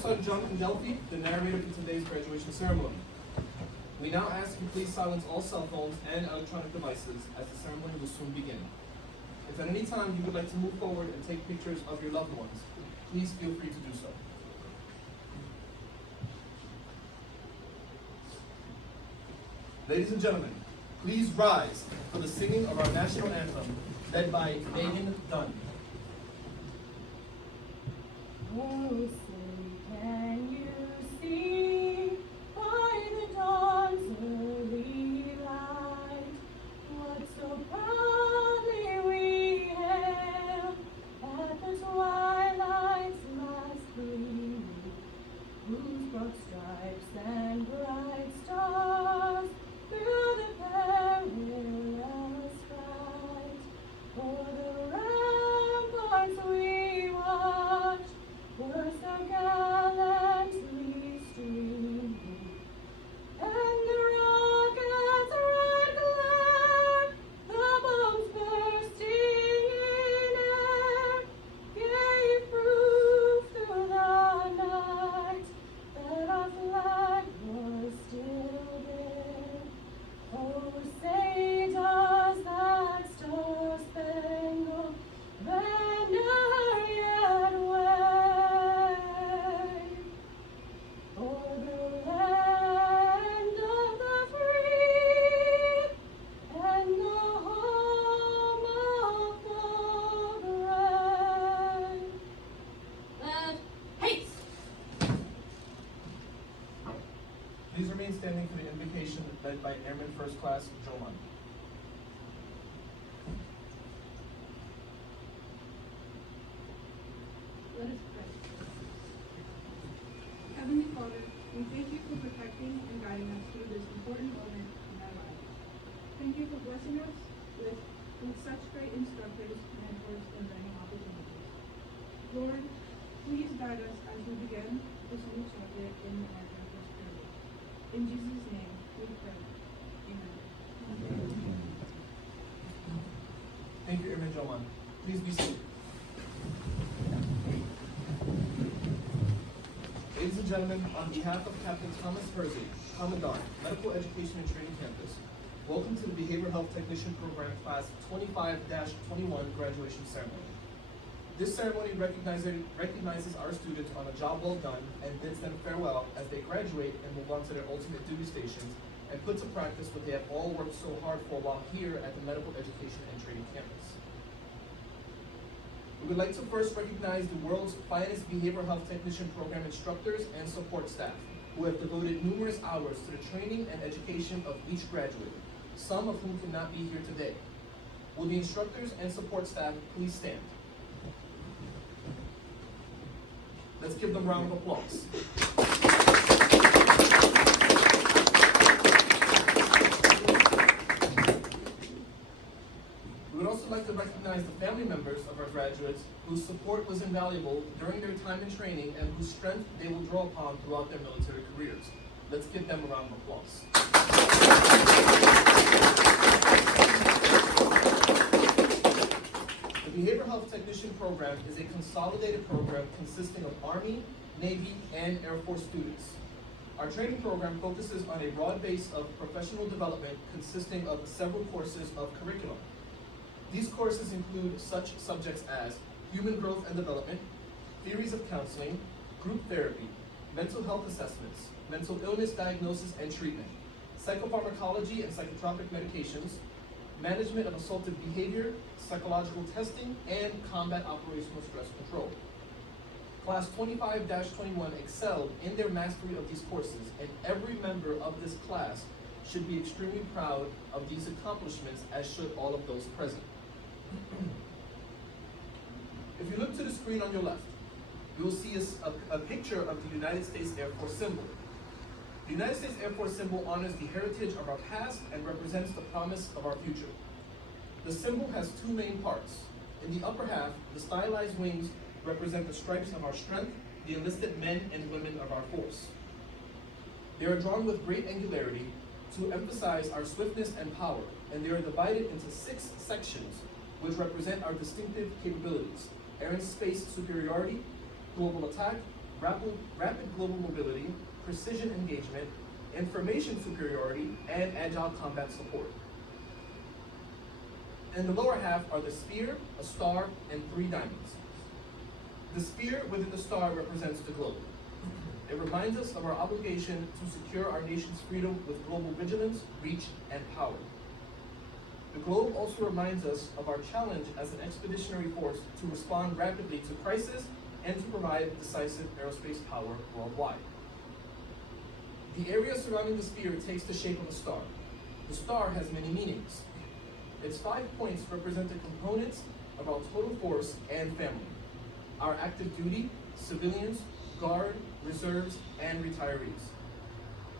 Staff Sergeant Jonathan Delphi, the narrator for today's graduation ceremony. We now ask you please silence all cell phones and electronic devices as the ceremony will soon begin. If at any time you would like to move forward and take pictures of your loved ones, please feel free to do so. Ladies and gentlemen, please rise for the singing of our national anthem, led by Megan Dunn. Oh, say, can you see by the dawn's early light what so proudly we hailed at the twilight's last gleaming, whose broad stripes and bright stars through the perilous fight o'er the ramparts we watched were so gallantly streaming, and the rocket's red glare, the bombs bursting in air, gave proof through the night that our flag was still there. Oh, say does that star-spangled banner yet wave o'er the land of the free and the home of the brave? Left, haste! Please remain standing for the invocation led by Airman First Class Joman. Let us pray. Heavenly Father, we thank you for protecting and guiding us through this important moment in our lives. Thank you for blessing us with such great instructors, mentors, and learning opportunities. Lord, please guide us as we begin this new chapter in our campus period. In Jesus' name, we pray. Amen. Thank you, Airman Joman. Please be seated. Ladies and gentlemen, on behalf of Captain Thomas Hersey, Commandant, Medical Education and Training Campus, welcome to the Behavioral Health Technician Program Class 25-21 graduation ceremony. This ceremony recognizes our students on a job well done and bids them farewell as they graduate and move on to their ultimate duty stations and put to practice what they have all worked so hard for while here at the Medical Education and Training Campus. We would like to first recognize the world's finest behavioral health technician program instructors and support staff who have devoted numerous hours to the training and education of each graduate, some of whom cannot be here today. Will the instructors and support staff please stand? Let's give them a round of applause. We would also like to recognize the family members of our graduates whose support was invaluable during their time in training and whose strength they will draw upon throughout their military careers. Let's give them a round of applause. The Behavioral Health Technician Program is a consolidated program consisting of Army, Navy, and Air Force students. Our training program focuses on a broad base of professional development consisting of several courses of curriculum. These courses include such subjects as human growth and development, theories of counseling, group therapy, mental health assessments, mental illness diagnosis and treatment, psychopharmacology and psychotropic medications, management of assaultive behavior, psychological testing, and combat operational stress control. Class 25-21 excelled in their mastery of these courses, and every member of this class should be extremely proud of these accomplishments, as should all of those present. If you look to the screen on your left, you will see a picture of the United States Air Force symbol. The United States Air Force symbol honors the heritage of our past and represents the promise of our future. The symbol has two main parts. In the upper half, the stylized wings represent the stripes of our strength, the enlisted men and women of our force. They are drawn with great angularity to emphasize our swiftness and power, and they are divided into 6 sections which represent our distinctive capabilities: air and space superiority, global attack, rapid global mobility, precision engagement, information superiority, and agile combat support. In the lower half are the sphere, a star, and 3 diamonds. The sphere within the star represents the globe. It reminds us of our obligation to secure our nation's freedom with global vigilance, reach, and power. The globe also reminds us of our challenge as an expeditionary force to respond rapidly to crisis and to provide decisive aerospace power worldwide. The area surrounding the sphere takes the shape of a star. The star has many meanings. Its 5 points represent the components of our total force and family: our active duty, civilians, guard, reserves, and retirees.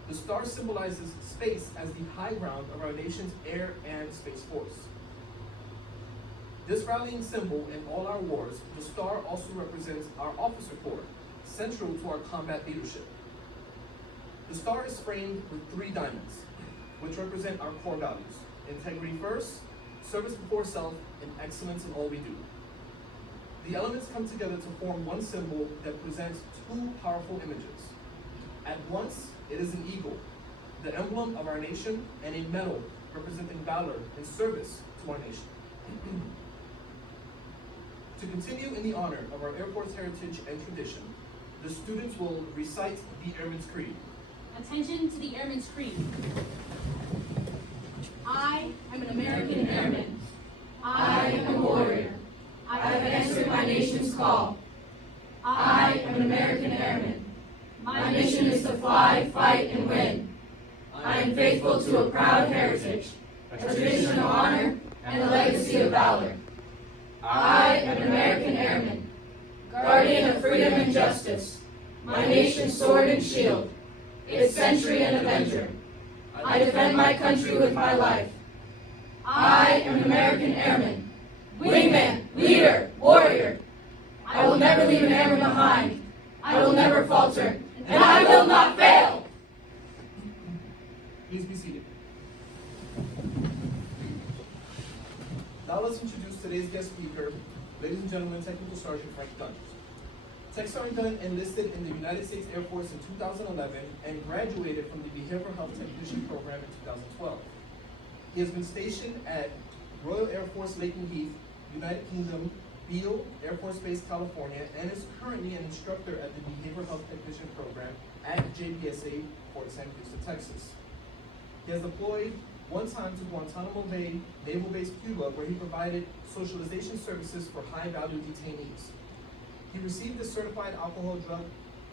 The star symbolizes space as the high ground of our nation's air and space force. This rallying symbol in all our wars, the star also represents our officer corps, central to our combat leadership. The star is framed with 3 diamonds, which represent our core values: integrity first, service before self, and excellence in all we do. The elements come together to form one symbol that presents 2 powerful images. At once, it is an eagle, the emblem of our nation, and a medal representing valor and service to our nation. To continue in the honor of our Air Force heritage and tradition, the students will recite the Airman's Creed. Attention to the Airman's Creed. I am an American airman. I am a warrior. I have answered my nation's call. I am an American airman. My mission is to fly, fight, and win. I am faithful to a proud heritage, a tradition of honor, and a legacy of valor. I am an American airman, guardian of freedom and justice, my nation's sword and shield, its sentry and avenger. I defend my country with my life. I am an American airman, wingman, leader, warrior. I will never leave an airman behind. I will never falter, and I will not fail. Please be seated. Now let's introduce today's guest speaker, ladies and gentlemen, Technical Sergeant Frank Dunn. Tech Sergeant Dunn enlisted in the United States Air Force in 2011 and graduated from the Behavioral Health Technician Program in 2012. He has been stationed at Royal Air Force Layton Heath, United Kingdom, Beale Air Force Base, California, and is currently an instructor at the Behavioral Health Technician Program at JBSA, Fort Sam Houston, Texas. He has deployed one time to Guantanamo Bay, Naval Base, Cuba, where he provided socialization services for high-value detainees. He received the Certified Alcohol Drug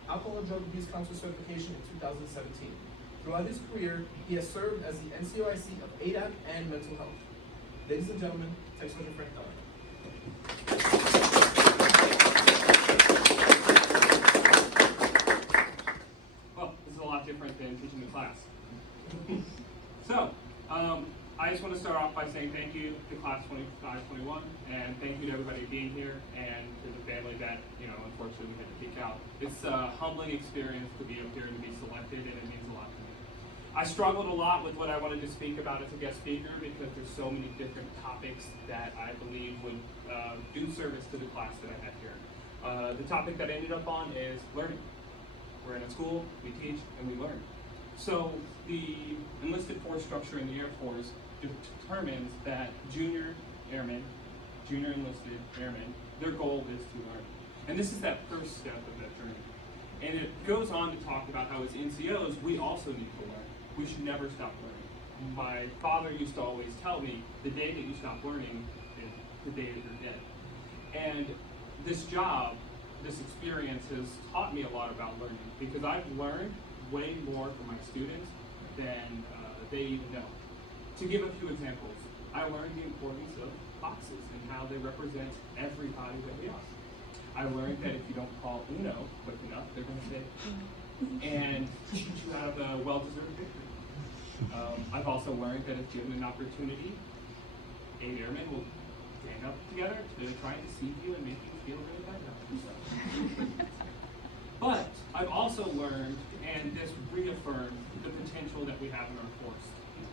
Abuse Counselor certification in 2017. Throughout his career, he has served as the NCOIC of ADAP and mental health. Ladies and gentlemen, Tech Sergeant Frank Dunn. Well, this is a lot different than teaching the class. So, I just want to start off by saying thank you to Class 2521, and thank you to everybody being here, and to the family that, unfortunately we had to kick out. It's a humbling experience to be up here and to be selected, and it means a lot to me. I struggled a lot with what I wanted to speak about as a guest speaker because there's so many different topics that I believe would do service to the class that I have here. The topic that I ended up on is learning. We're in a school, we teach, and we learn. So the enlisted force structure in the Air Force determines that junior airmen, junior enlisted airmen, their goal is to learn. And this is that first step of that journey. And it goes on to talk about how as NCOs, we also need to learn. We should never stop learning. My father used to always tell me, the day that you stop learning is the day that you're dead. And this job, this experience has taught me a lot about learning because I've learned way more from my students than they even know. To give a few examples, I learned the importance of boxes and how they represent everybody that we are. I learned that if you don't call uno quick enough, they're going to say and cheat you out of a well-deserved victory. I've also learned that if given an opportunity, 8 airmen will gang up together to try and deceive you and make you feel really bad about yourself. But I've also learned, and this reaffirmed, the potential that we have in our force.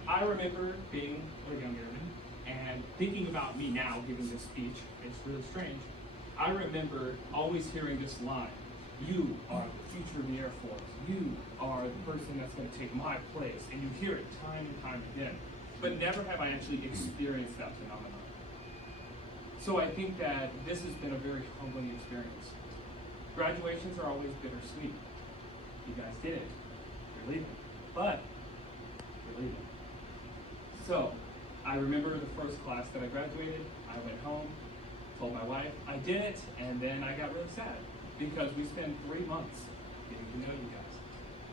I remember being a young airman and thinking about me now giving this speech. It's really strange. I remember always hearing this line, you are the future of the Air Force. You are the person that's going to take my place. And you hear it time and time again. But never have I actually experienced that phenomenon. So I think that this has been a very humbling experience. Graduations are always bittersweet. You guys did it. You're leaving. But you're leaving. So I remember the first class that I graduated. I went home, told my wife I did it, and then I got really sad because we spent 3 months getting to know you guys.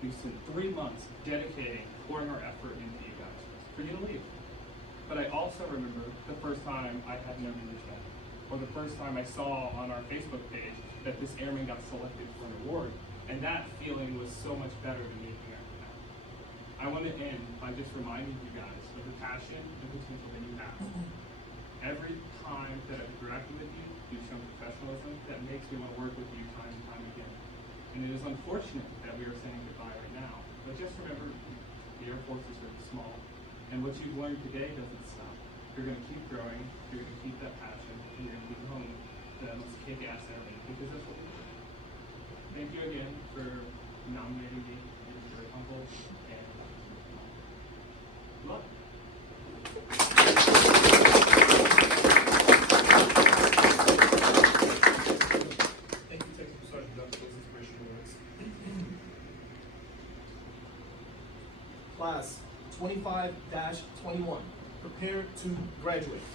We spent 3 months dedicating, pouring our effort into you guys for you to leave. But I also remember the first time I had an understanding, or the first time I saw on our Facebook page that this airman got selected for an award, and that feeling was so much better than making after that. I want to end by just reminding you guys of the passion and potential that you have. Every time that I've interacted with you, you've shown professionalism that makes me want to work with you time and time again. And it is unfortunate that we are saying goodbye right now, but just remember, the Air Force is very small, and what you've learned today doesn't stop. You're going to keep growing, you're going to keep that passion, and you're going to keep honing the most kick-ass airman, because that's what we do. Thank you again for nominating me. It was very humble, and good luck. Thank you, Technical Sergeant Dunn, for those inspirational words. Class 25-21, prepare to graduate.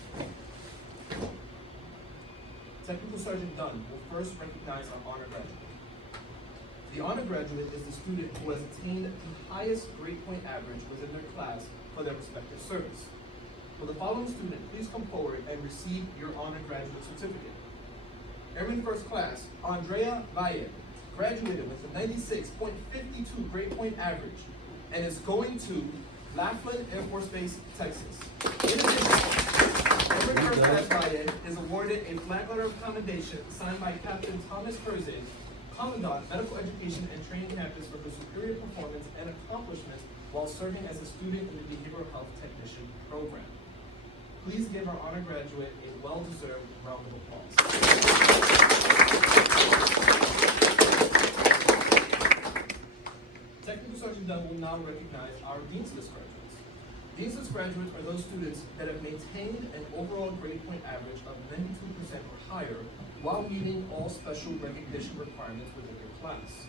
Technical Sergeant Dunn will first recognize our honor graduate. The honor graduate is the student who has attained the highest grade point average within their class for their respective service. Will the following student please come forward and receive your honor graduate certificate? Airman First Class Andrea Valle graduated with a 96.52 grade point average and is going to Laughlin Air Force Base, Texas. In addition, Airman First Class Valle is awarded a flag letter of commendation signed by Captain Thomas Herzig, Commandant, Medical Education and Training Campus, for her superior performance and accomplishments while serving as a student in the Behavioral Health Technician program. Please give our honor graduate a well-deserved round of applause. Technical Sergeant Dunn will now recognize our Dean's List graduates. Dean's List graduates are those students that have maintained an overall grade point average of 92% or higher while meeting all special recognition requirements within their class.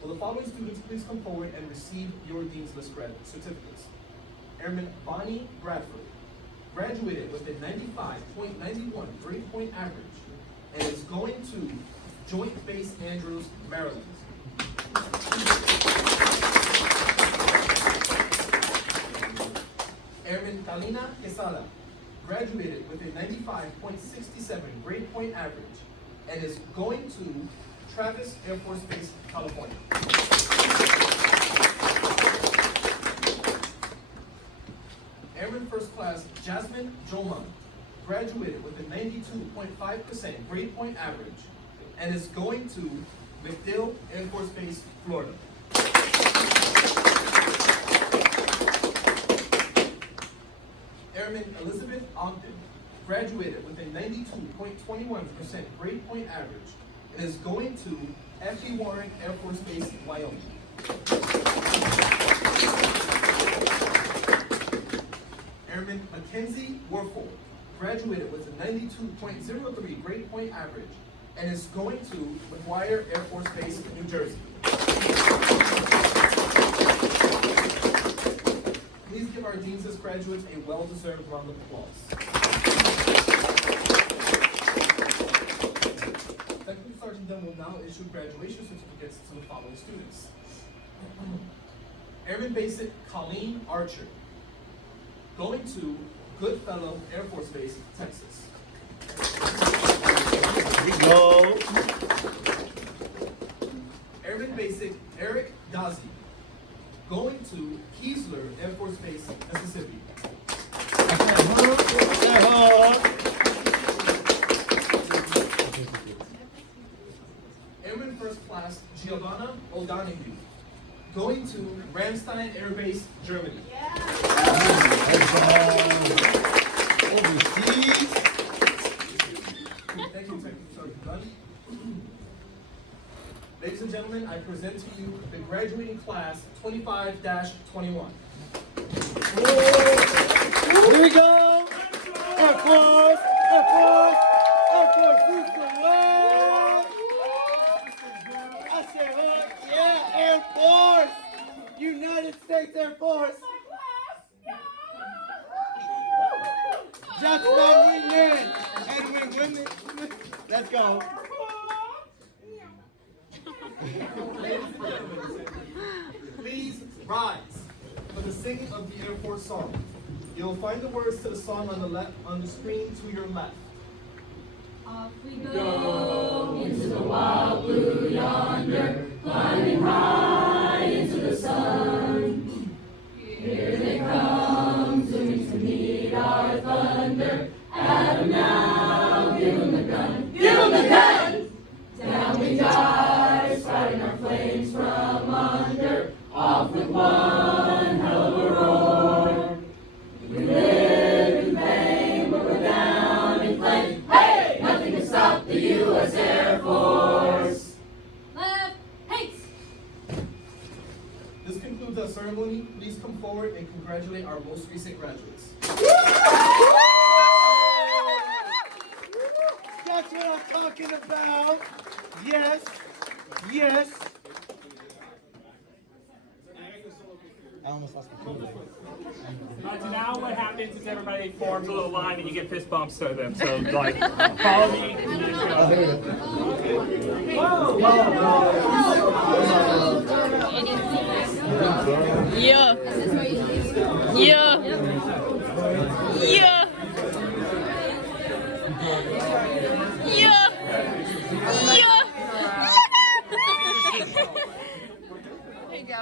Will the following students please come forward and receive your Dean's List certificates? Airman Bonnie Bradford graduated with a 95.91 grade point average and is going to Joint Base Andrews, Maryland. Airman Kalina Quesada graduated with a 95.67 grade point average and is going to Travis Air Force Base, California. Airman First Class Jasmine Jolman graduated with a 92.5% grade point average and is going to MacDill Air Force Base, Florida. Airman Elizabeth Ogden graduated with a 92.21% grade point average and is going to F.E. Warren Air Force Base, Wyoming. Airman Mackenzie Warfel graduated with a 92.03 grade point average and is going to McGuire Air Force Base, New Jersey. Please give our Dean's List graduates a well-deserved round of applause. Technical Sergeant Dunn will now issue graduation certificates to the following students. Airman Basic Colleen Archer, going to Goodfellow Air Force Base, Texas. No. Airman Basic Eric Dazi, going to Keesler Air Force Base, Mississippi. Airman First Class Giovanna O'Donoghue, going to Ramstein Air Base, Germany. Overseas. Thank you, Technical Sergeant Dunn. Ladies and gentlemen, I present to you the graduating class 25-21. Here we go! Air Force! Air Force! Air Force! Who's the one? I said, yeah, Air Force! United States Air Force! Just my wingman! And women, let's go! Ladies and gentlemen, please rise for the singing of the Air Force song. You'll find the words to the song on the screen to your left. Off we go into the wild blue yonder, climbing high into the sun. Here they come, zooming to meet our thunder. Adam now, give 'em the gun, give 'em the gun! Down we dive, spouting our flames from under, off with one hell of a roar. We live in fame, but we're down in flames. Hey! Nothing can stop the U.S. Air Force. Left, haste! This concludes our ceremony. Please come forward and congratulate our most recent graduates. That's what I'm talking about! Yes! Yes! I almost lost my cool. So now what happens is everybody forms a little line and you get fist bumps to them. So like, follow me. Yeah. Yeah. Yeah. Yeah. Yeah. There you go.